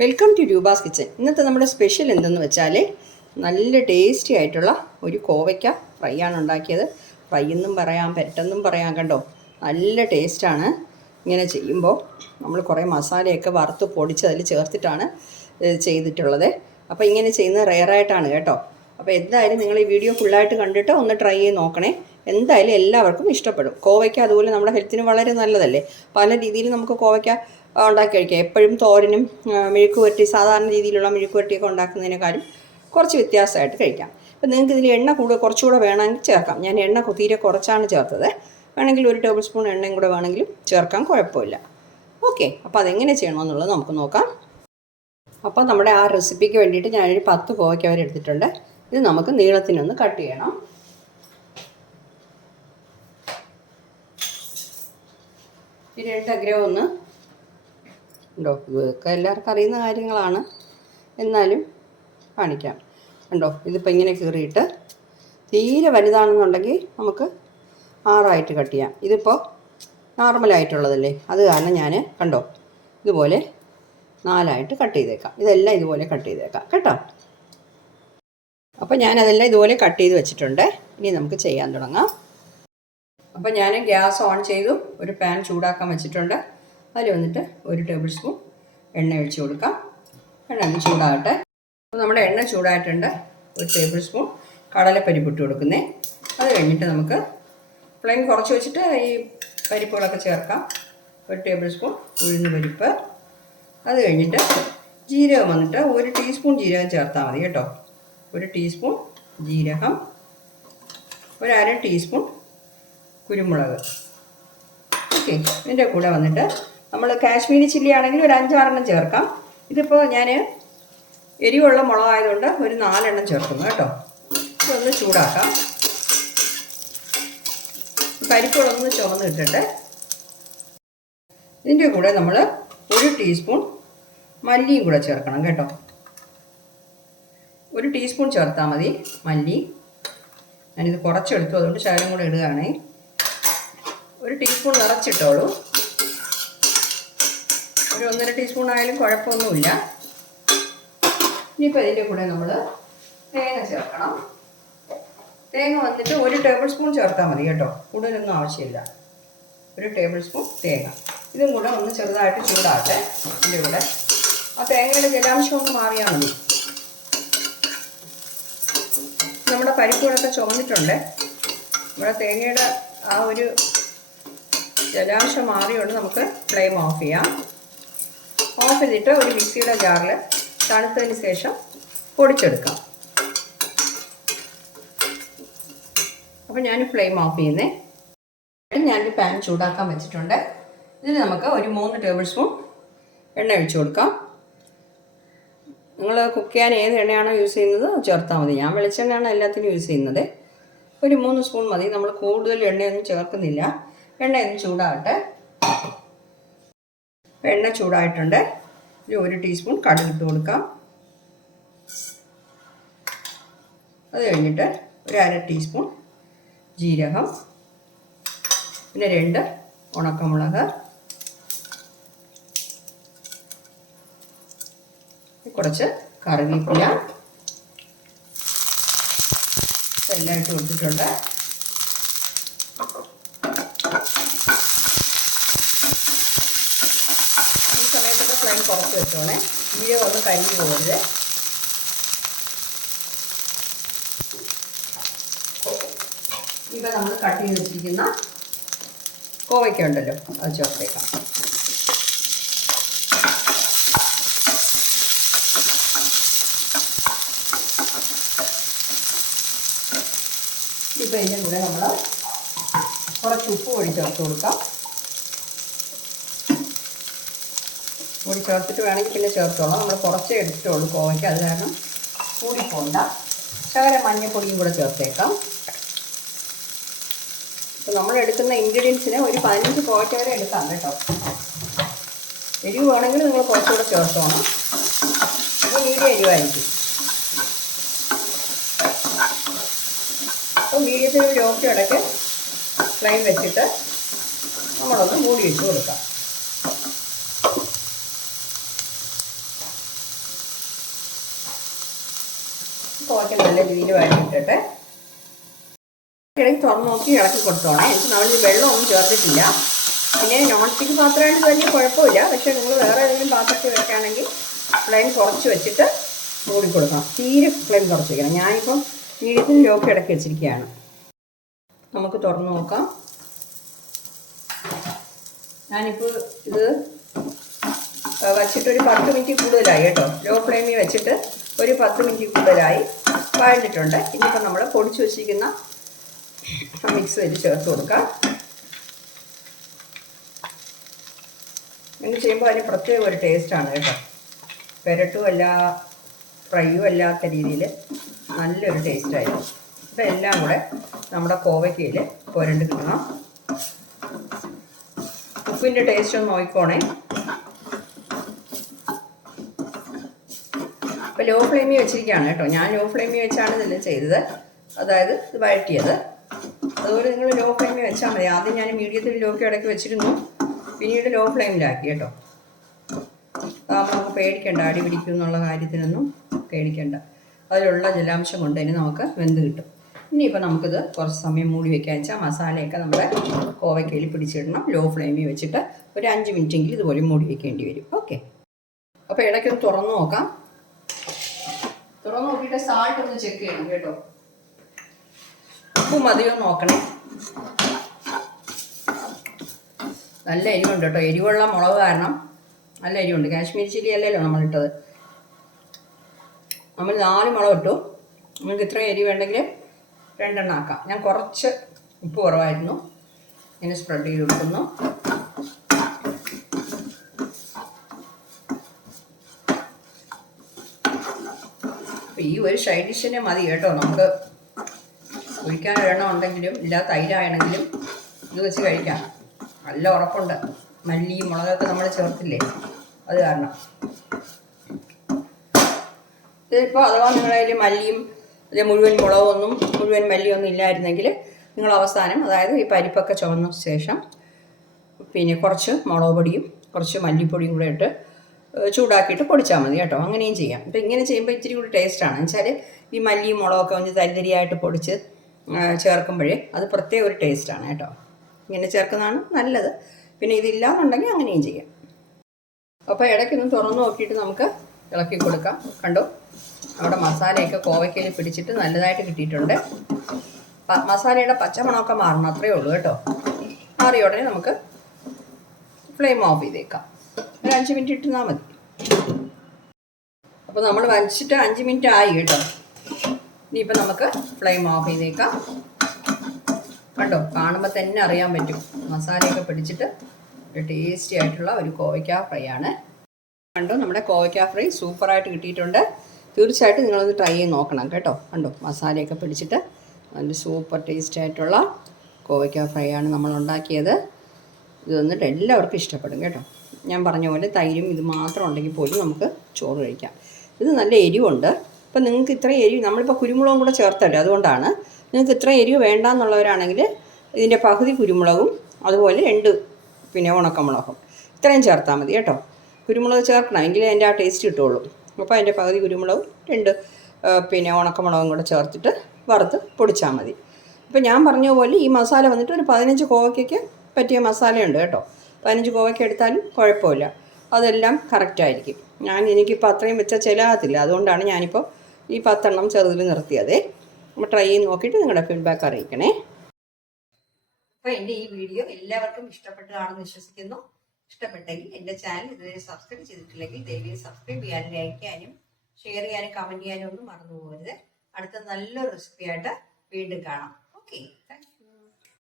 Welcome to Roopa's kitchen. ഇന്നത്തെ നമ്മുടെ special എന്തെന്ന് വെച്ചാൽ നല്ല ടേസ്റ്റി ആയിട്ടുള്ള ഒരു കോവയ്ക്ക ഫ്രൈ ആണ് ഉണ്ടാക്കിയത്. ഫ്രൈ എന്നും പറയാം, പെരട്ടെന്നും പറയാം. കണ്ടോ, നല്ല ടേസ്റ്റാണ്. ഇങ്ങനെ ചെയ്യുമ്പോൾ നമ്മൾ കുറേ മസാലയൊക്കെ വറുത്ത് പൊടിച്ച് അതിൽ ചേർത്തിട്ടാണ് ചെയ്തിട്ടുള്ളത്. അപ്പോൾ ഇങ്ങനെ ചെയ്യുന്നത് റെയറായിട്ടാണ് കേട്ടോ. അപ്പോൾ എന്തായാലും നിങ്ങൾ ഈ വീഡിയോ ഫുള്ളായിട്ട് കണ്ടിട്ട് ഒന്ന് ട്രൈ ചെയ്ത് നോക്കണേ. എന്തായാലും എല്ലാവർക്കും ഇഷ്ടപ്പെടും. കോവയ്ക്ക അതുപോലെ നമ്മുടെ ഹെൽത്തിന് വളരെ നല്ലതല്ലേ. പല രീതിയിൽ നമുക്ക് കോവയ്ക്ക ഉണ്ടാക്കി കഴിക്കാം. എപ്പോഴും തോരനും മെഴുക്ക് പുരട്ടി, സാധാരണ രീതിയിലുള്ള മെഴുക്ക് പുരട്ടിയൊക്കെ ഉണ്ടാക്കുന്നതിനേക്കാളും കുറച്ച് വ്യത്യാസമായിട്ട് കഴിക്കാം. അപ്പോൾ നിങ്ങൾക്ക് ഇതിൽ എണ്ണ കുറച്ചുകൂടെ വേണമെങ്കിൽ ചേർക്കാം. ഞാൻ എണ്ണ തീരെ കുറച്ചാണ് ചേർത്തത്. വേണമെങ്കിൽ 1 ടേബിൾ സ്പൂൺ എണ്ണയും കൂടെ വേണമെങ്കിലും ചേർക്കാം, കുഴപ്പമില്ല. ഓക്കെ, അപ്പോൾ അതെങ്ങനെ ചെയ്യണമെന്നുള്ളത് നമുക്ക് നോക്കാം. അപ്പോൾ നമ്മുടെ ആ റെസിപ്പിക്ക് വേണ്ടിയിട്ട് ഞാനൊരു 10 കോവയ്ക്ക വരെ എടുത്തിട്ടുണ്ട്. ഇത് നമുക്ക് നീളത്തിനൊന്ന് കട്ട് ചെയ്യണം. ഈ 2 അഗ്രഹം ഒന്ന് ഉണ്ടോ, ഇതൊക്കെ എല്ലാവർക്കും അറിയുന്ന കാര്യങ്ങളാണ്, എന്നാലും കാണിക്കാം. കണ്ടോ, ഇതിപ്പോൾ ഇങ്ങനെ കീറിയിട്ട് തീരെ വലുതാണെന്നുണ്ടെങ്കിൽ നമുക്ക് 6 കട്ട് ചെയ്യാം. ഇതിപ്പോൾ നോർമലായിട്ടുള്ളതല്ലേ, അത് കാരണം ഞാൻ കണ്ടോ ഇതുപോലെ 4 കട്ട് ചെയ്തേക്കാം. ഇതെല്ലാം ഇതുപോലെ കട്ട് ചെയ്തേക്കാം കേട്ടോ. അപ്പോൾ ഞാനതെല്ലാം ഇതുപോലെ കട്ട് ചെയ്ത് വെച്ചിട്ടുണ്ട്. ഇനി നമുക്ക് ചെയ്യാൻ തുടങ്ങാം. അപ്പോൾ ഞാൻ ഗ്യാസ് ഓൺ ചെയ്തു, ഒരു പാൻ ചൂടാക്കാൻ വെച്ചിട്ടുണ്ട്. അതിൽ വന്നിട്ട് 1 ടേബിൾ സ്പൂൺ എണ്ണ ഒഴിച്ച് കൊടുക്കാം. എണ്ണ ഒന്ന് ചൂടാകട്ടെ. അപ്പോൾ നമ്മുടെ എണ്ണ ചൂടായിട്ടുണ്ട്. 1 ടേബിൾ സ്പൂൺ കടലപ്പരിപ്പ് ഇട്ട് കൊടുക്കുന്നേ. അത് കഴിഞ്ഞിട്ട് നമുക്ക് ഫ്ലെയിം കുറച്ച് വെച്ചിട്ട് ഈ പരിപ്പുകളൊക്കെ ചേർക്കാം. 1 ടേബിൾ സ്പൂൺ ഉഴുന്ന് പരിപ്പ്. അത് കഴിഞ്ഞിട്ട് ജീരകം വന്നിട്ട് 1 ടീസ്പൂൺ ജീരകം ചേർത്താൽ മതി കേട്ടോ. 1 ടീസ്പൂൺ ജീരകം, 1/2 ടീസ്പൂൺ കുരുമുളക്. ഓക്കെ, ഇതിൻ്റെ കൂടെ വന്നിട്ട് നമ്മൾ കാശ്മീരി ചില്ലി ആണെങ്കിൽ ഒരു 5-6 ചേർക്കാം. ഇതിപ്പോൾ ഞാൻ എരിവുള്ള മുളകായതുകൊണ്ട് ഒരു 4 ചേർക്കുന്നു കേട്ടോ. ഇതൊന്ന് ചൂടാക്കാം. പരിപ്പുകളൊന്ന് ചുവന്ന് ഇട്ടിട്ട് ഇതിൻ്റെ കൂടെ നമ്മൾ 1 ടീസ്പൂൺ മല്ലിയും കൂടെ ചേർക്കണം കേട്ടോ. 1 ടീസ്പൂൺ ചേർത്താൽ മതി മല്ലി. ഞാനിത് കുറച്ചെടുത്തു, അതുകൊണ്ട് ശകലം കൂടെ ഇടുകയാണേ. 1 ടീസ്പൂൺ നിറച്ചിട്ടോളൂ. ഒരു 1.5 ടീസ്പൂൺ ആയാലും കുഴപ്പമൊന്നുമില്ല. ഇനിയിപ്പോൾ ഇതിൻ്റെ കൂടെ നമ്മൾ തേങ്ങ ചേർക്കണം. തേങ്ങ വന്നിട്ട് 1 ടേബിൾ സ്പൂൺ ചേർത്താൽ മതി കേട്ടോ, കൂടുതലൊന്നും ആവശ്യമില്ല. 1 ടേബിൾ സ്പൂൺ തേങ്ങ. ഇതും കൂടെ ഒന്ന് ചെറുതായിട്ട് ചൂടാകട്ടെ. ഇതിൻ്റെ കൂടെ ആ തേങ്ങയുടെ ജലാംശം ഒന്ന് മാറിയാൽ മതി. നമ്മുടെ പരിപ്പുകളൊക്കെ ചുവന്നിട്ടുണ്ട്. നമ്മുടെ തേങ്ങയുടെ ആ ഒരു ജലാംശം മാറിയോണ്ട് നമുക്ക് ഫ്ലെയിം ഓഫ് ചെയ്യാം. ഓഫ് ചെയ്തിട്ട് ഒരു മിക്സിയുടെ ജാറിൽ തണുത്തതിന് ശേഷം പൊടിച്ചെടുക്കാം. അപ്പോൾ ഞാൻ ഫ്ലെയിം ഓഫ് ചെയ്യുന്നേ. ഞാനൊരു പാൻ ചൂടാക്കാൻ വെച്ചിട്ടുണ്ട്. ഇതിന് നമുക്ക് ഒരു 3 ടേബിൾ സ്പൂൺ എണ്ണ ഒഴിച്ചു കൊടുക്കാം. നിങ്ങൾ കുക്ക് ചെയ്യാൻ ഏത് എണ്ണയാണോ യൂസ് ചെയ്യുന്നത് ചേർത്താൽ മതി. ഞാൻ വെളിച്ചെണ്ണയാണ് എല്ലാത്തിനും യൂസ് ചെയ്യുന്നത്. ഒരു 3 സ്പൂൺ മതി. നമ്മൾ കൂടുതൽ എണ്ണയൊന്നും ചേർക്കുന്നില്ല. എണ്ണ ഒന്ന് ചൂടാകട്ടെ. എണ്ണ ചൂടായിട്ടുണ്ട്. ഒരു 1 ടീസ്പൂൺ കടുക് ഇട്ട് കൊടുക്കാം. അത് കഴിഞ്ഞിട്ട് ഒരു 1/2 ടീസ്പൂൺ ജീരകം, പിന്നെ 2 ഉണക്കമുളക്, കുറച്ച് കറിവേപ്പില എല്ലാം ഇട്ട് കൊടുത്തിട്ടുണ്ട്. ഈ സമയത്തൊക്കെ ഫ്ലെയിം കുറച്ച് വെച്ചോണേ, ജീരകം ഒന്ന് കരിഞ്ഞു പോകരുത്. ഇപ്പം നമ്മൾ കട്ട് ചെയ്ത് വെച്ചിരിക്കുന്ന കോവയ്ക്ക ഉണ്ടല്ലോ, അത് ചേർത്തേക്കാം. ഇപ്പോൾ ഇതിൻ്റെ കൂടെ നമ്മൾ കുറച്ച് ഉപ്പ് പൊടി ചേർത്ത് കൊടുക്കാം. പൊടി ചേർത്തിട്ട് വേണമെങ്കിൽ പിന്നെ ചേർത്തോളാം. നമ്മൾ കുറച്ചേ എടുത്തിട്ടുള്ളൂ കോവയ്ക്ക്, അത് കാരണം കൂടിപ്പോണ്ട. ശകലം മഞ്ഞൾപ്പൊടിയും കൂടെ ചേർത്തേക്കാം. അപ്പോൾ നമ്മൾ എടുക്കുന്ന ഇൻഗ്രീഡിയൻസിന് ഒരു 15 കോവയ്ക്ക വരെ എടുക്കാം കേട്ടോ. എരിവ് വേണമെങ്കിൽ നിങ്ങൾ കുറച്ചുകൂടെ ചേർത്തോണം. അപ്പോൾ മീഡിയം എരിവായിരിക്കും. അപ്പോൾ മീഡിയത്തിന് ലോക്ക് ഇടയ്ക്ക് ഫ്ലെയിം വെച്ചിട്ട് നമ്മളൊന്ന് മൂടി വെച്ച് കൊടുക്കാം. കോവയ്ക്ക നല്ല രീതിയിൽ വഴറ്റിയിട്ടിട്ട് ഇടയ്ക്ക് തുറന്ന് നോക്കി ഇളക്കി കൊടുത്തോണേ. എന്നിട്ട് നമ്മളിത് വെള്ളമൊന്നും ചേർത്തിട്ടില്ല. പിന്നെ നോൺ സ്റ്റിക്ക് പാത്രമായിട്ട് വലിയ കുഴപ്പമില്ല. പക്ഷേ നിങ്ങൾ വേറെ ഏതെങ്കിലും പാത്രത്തിൽ വെക്കുകയാണെങ്കിൽ ഫ്ലെയിം കുറച്ച് വെച്ചിട്ട് മൂടി കൊടുക്കണം. തീരെ ഫ്ലെയിം കുറച്ച് വയ്ക്കണം. ഞാനിപ്പം മീഡിയത്തിൽ ലോക്ക് ഇടയ്ക്ക് വെച്ചിരിക്കുകയാണ്. നമുക്ക് തുറന്ന് നോക്കാം. ഞാനിപ്പോൾ ഇത് വച്ചിട്ടൊരു 10 മിനിറ്റ് കൂടുതലായി കേട്ടോ. ലോ ഫ്ലെയിമിൽ വെച്ചിട്ട് ഒരു 10 മിനിറ്റ് കൂടുതലായി വഴണ്ടിട്ടുണ്ട്. ഇനിയിപ്പോൾ നമ്മൾ പൊടിച്ച് വെച്ചിരിക്കുന്ന മിക്സ് വെച്ച് ചേർത്ത് കൊടുക്കാം. ഇങ്ങനെ ചെയ്യുമ്പോൾ അതിന് പ്രത്യേക ഒരു ടേസ്റ്റാണ് കേട്ടോ. പെരട്ടും അല്ല ഫ്രൈയും അല്ലാത്ത രീതിയിൽ നല്ലൊരു ടേസ്റ്റായിരുന്നു. അപ്പോൾ എല്ലാം കൂടെ നമ്മുടെ കോവയ്ക്കയിൽ പുരണ്ട് കിട്ടണം. ഉപ്പിൻ്റെ ടേസ്റ്റ് ഒന്ന് നോക്കിക്കോണേ. അപ്പോൾ ലോ ഫ്ലെയിമിൽ വെച്ചിരിക്കുകയാണ് കേട്ടോ. ഞാൻ ലോ ഫ്ലെയിമിൽ വെച്ചാണ് ഇതെല്ലാം ചെയ്തത്, അതായത് ഇത് വഴറ്റിയത്. അതുപോലെ നിങ്ങൾ ലോ ഫ്ലെയിമിൽ വെച്ചാൽ മതി. ആദ്യം ഞാൻ മീഡിയത്തിൽ ലോക്ക് ഇടയ്ക്ക് വെച്ചിരുന്നു, പിന്നീട് ലോ ഫ്ലെയിമിലാക്കി കേട്ടോ. അതാകുമ്പോൾ നമുക്ക് പേടിക്കണ്ട, അടി പിടിക്കും എന്നുള്ള കാര്യത്തിനൊന്നും പേടിക്കണ്ട. അതിലുള്ള ജലാംശം കൊണ്ട് തന്നെ നമുക്ക് വെന്ത് കിട്ടും. ഇനിയിപ്പോൾ നമുക്കിത് കുറച്ച് സമയം മൂടി വയ്ക്കാൻ വെച്ചാൽ മസാലയൊക്കെ നമ്മുടെ കോവയ്ക്കയിൽ പിടിച്ചിടണം. ലോ ഫ്ലെയിമിൽ വെച്ചിട്ട് ഒരു 5 മിനിറ്റെങ്കിലും ഇതുപോലെ മൂടി വയ്ക്കേണ്ടി വരും. ഓക്കെ, അപ്പോൾ ഇടയ്ക്കൊന്ന് തുറന്ന് നോക്കാം. തുറന്ന് നോക്കിയിട്ട് സാൾട്ട് ഒന്ന് ചെക്ക് ചെയ്യണം കേട്ടോ. ഉപ്പും മതിയോ നോക്കണേ. നല്ല എരിവുണ്ട് കേട്ടോ. എരിവുള്ള മുളക് കാരണം നല്ല എരിവുണ്ട്. കാശ്മീരി ചില്ലി അല്ലല്ലോ നമ്മളിട്ടത്. നമ്മൾ 4 മുളക് ഇട്ടു. നിങ്ങൾക്ക് ഇത്ര എരിവ് വേണ്ടെങ്കിൽ 2 എണ്ണം ആക്കാം. ഞാൻ കുറച്ച് ഉപ്പ് കുറവായിരുന്നു. ഇങ്ങനെ സ്പ്രെഡ് ചെയ്ത് കൊടുക്കുന്നു. അപ്പോൾ ഈ ഒരു സൈഡ് ഡിഷിനെ മതി കേട്ടോ. നമുക്ക് ഒഴിക്കാൻ ഒരെണ്ണം ഉണ്ടെങ്കിലും ഇല്ല തൈരാണെങ്കിലും ഇത് വെച്ച് കഴിക്കാം. നല്ല ഉറപ്പുണ്ട്. മല്ലിയും മുളകൊക്കെ നമ്മൾ ചേർത്തില്ലേ, അത് കാരണം. ഇതിപ്പോൾ അഥവാ നിങ്ങളതിൽ മല്ലിയും അതിൽ മുഴുവൻ മുളകൊന്നും മുഴുവൻ മല്ലിയൊന്നും ഇല്ലായിരുന്നെങ്കിൽ നിങ്ങൾ അവസാനം, അതായത് ഈ പരിപ്പൊക്കെ ചുവന്ന ശേഷം പിന്നെ കുറച്ച് മുളക് പൊടിയും കുറച്ച് മല്ലിപ്പൊടിയും കൂടെ ഇട്ട് ചൂടാക്കിയിട്ട് പൊടിച്ചാൽ മതി കേട്ടോ. അങ്ങനെയും ചെയ്യാം. അപ്പോൾ ഇങ്ങനെ ചെയ്യുമ്പോൾ ഇച്ചിരി കൂടി ടേസ്റ്റാണ്. വെച്ചാൽ ഈ മല്ലിയും മുളകൊക്കെ ഒന്ന് തരിതരിയായിട്ട് പൊടിച്ച് ചേർക്കുമ്പോഴേ അത് പ്രത്യേക ഒരു ടേസ്റ്റാണ് കേട്ടോ. ഇങ്ങനെ ചേർക്കുന്നതാണ് നല്ലത്. പിന്നെ ഇതില്ലാന്നുണ്ടെങ്കിൽ അങ്ങനെയും ചെയ്യാം. അപ്പോൾ ഇടയ്ക്കൊന്ന് തുറന്ന് നോക്കിയിട്ട് നമുക്ക് ഇളക്കി കൊടുക്കാം. കണ്ടോ, നമ്മുടെ മസാലയൊക്കെ കോവയ്ക്കയിൽ പിടിച്ചിട്ട് നല്ലതായിട്ട് കിട്ടിയിട്ടുണ്ട്. മസാലയുടെ പച്ചമണമൊക്കെ മാറണം, അത്രയേ ഉള്ളൂ കേട്ടോ. മാറിയ ഉടനെ നമുക്ക് ഫ്ലെയിം ഓഫ് ചെയ്തേക്കാം. ഒരു 5 മിനിറ്റ് ഇട്ടുന്നാൽ മതി. അപ്പോൾ നമ്മൾ വച്ചിട്ട് 5 മിനിറ്റ് ആയി കേട്ടോ. ഇനിയിപ്പോൾ നമുക്ക് ഫ്ലെയിം ഓഫ് ചെയ്തേക്കാം. കണ്ടോ, കാണുമ്പോൾ തന്നെ അറിയാൻ പറ്റും മസാലയൊക്കെ പിടിച്ചിട്ട് ഒരു ടേസ്റ്റി ആയിട്ടുള്ള ഒരു കോവയ്ക്ക ഫ്രൈ ആണ്. കണ്ടോ, നമ്മുടെ കോവയ്ക്ക ഫ്രൈ സൂപ്പറായിട്ട് കിട്ടിയിട്ടുണ്ട്. തീർച്ചയായിട്ടും നിങ്ങളൊന്ന് ട്രൈ ചെയ്ത് നോക്കണം കേട്ടോ. കണ്ടോ, മസാലയൊക്കെ പിടിച്ചിട്ട് നല്ല സൂപ്പർ ടേസ്റ്റി ആയിട്ടുള്ള കോവയ്ക്ക ഫ്രൈ ആണ് നമ്മൾ ഉണ്ടാക്കിയത്. ഇത് വന്നിട്ട് എല്ലാവർക്കും ഇഷ്ടപ്പെടും കേട്ടോ. ഞാൻ പറഞ്ഞ പോലെ തൈരും ഇത് മാത്രം ഉണ്ടെങ്കിൽ പോലും നമുക്ക് ചോറ് കഴിക്കാം. ഇത് നല്ല എരിവുണ്ട്. ഇപ്പം നിങ്ങൾക്ക് ഇത്ര എരിവ്, നമ്മളിപ്പോൾ കുരുമുളകും കൂടെ ചേർത്തല്ലേ, അതുകൊണ്ടാണ്. നിങ്ങൾക്ക് ഇത്ര എരിവ് വേണ്ടാന്നുള്ളവരാണെങ്കിൽ ഇതിൻ്റെ പകുതി കുരുമുളകും അതുപോലെ 2 ഉണക്കമുളകും ഇത്രയും ചേർത്താൽ മതി കേട്ടോ. കുരുമുളക് ചേർക്കണം, എങ്കിലേ അതിൻ്റെ ആ ടേസ്റ്റ് കിട്ടുള്ളൂ. അപ്പോൾ അതിൻ്റെ പകുതി കുരുമുളകും 2 ഉണക്കമുളകും കൂടെ ചേർത്തിട്ട് വറുത്ത് പൊടിച്ചാൽ മതി. ഇപ്പോൾ ഞാൻ പറഞ്ഞ പോലെ ഈ മസാല വന്നിട്ട് ഒരു 15 കോവയ്ക്കൊക്കെ പറ്റിയ മസാലയുണ്ട് കേട്ടോ. 15 കോവയ്ക്ക എടുത്താലും കുഴപ്പമില്ല, അതെല്ലാം കറക്റ്റായിരിക്കും. എനിക്കിപ്പോൾ അത്രയും വെച്ചാൽ ചിലകത്തില്ല, അതുകൊണ്ടാണ് ഞാനിപ്പോൾ ഈ 10 എണ്ണം ചെറുതിൽ നിർത്തിയതേ. അപ്പോൾ ട്രൈ ചെയ്ത് നോക്കിയിട്ട് നിങ്ങളുടെ ഫീഡ്ബാക്ക് അറിയിക്കണേ. അപ്പോൾ എൻ്റെ ഈ വീഡിയോ എല്ലാവർക്കും ഇഷ്ടപ്പെട്ടതാണെന്ന് വിശ്വസിക്കുന്നു. ഇഷ്ടപ്പെട്ടെങ്കിൽ എൻ്റെ ചാനൽ ഇതുവരെ സബ്സ്ക്രൈബ് ചെയ്തിട്ടില്ലെങ്കിൽ ദയവായി സബ്സ്ക്രൈബ് ചെയ്യാനും ലൈക്ക് ചെയ്യാനും ഷെയർ ചെയ്യാനും കമൻറ്റ് ചെയ്യാനും ഒന്നും മറന്നു പോകരുത്. അടുത്ത നല്ലൊരു റെസിപ്പിയായിട്ട് വീണ്ടും കാണാം. Okay, thank you.